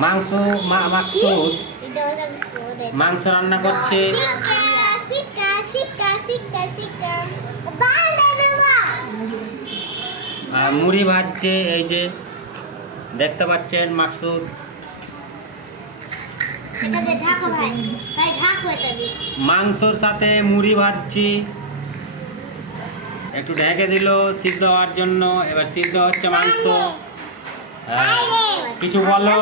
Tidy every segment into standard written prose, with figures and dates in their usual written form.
মাকসুদ মাংস রান্না করছে। আর মুড়ি ভাজছে, এই যে দেখতে পাচ্ছেন মাকসুদ। মাংসর সাথে মুড়ি ভাজছি, একটু ঢেকে দিল সিদ্ধ হওয়ার জন্য। এবার সিদ্ধ হচ্ছে মাংস। কিছু বলো।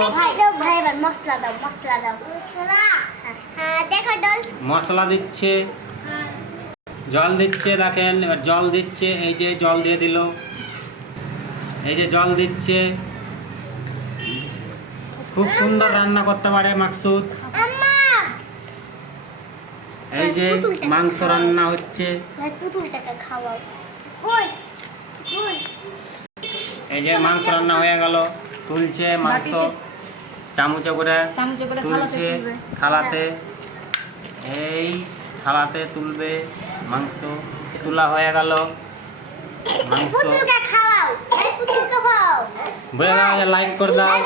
মশলা দিচ্ছে, জল দিচ্ছে, দেখেন এবার জল দিচ্ছে, এই যে জল দিয়ে দিল, এই যে জল দিচ্ছে। খুব সুন্দর রান্না করতে পারে মাকসুদ। এই যে মাংস রান্না হচ্ছে, এই যে মাংস রান্না হয়ে গেল, তুলছে মাংস চামচে করে তুলছে থালাতে, এই থালাতে তুলবে মাংস। তোলা হয়ে গেল মাংস। বলে দাও যে লাইক করে দাও।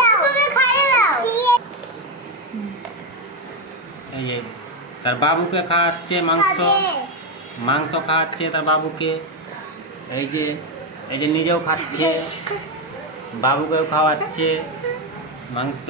এই যে তার বাবুকে খাওয়াচ্ছে মাংস, মাংস খাওয়াচ্ছে তার বাবুকে। এই যে নিজেও খাচ্ছে, বাবুকেও খাওয়াচ্ছে মাংস।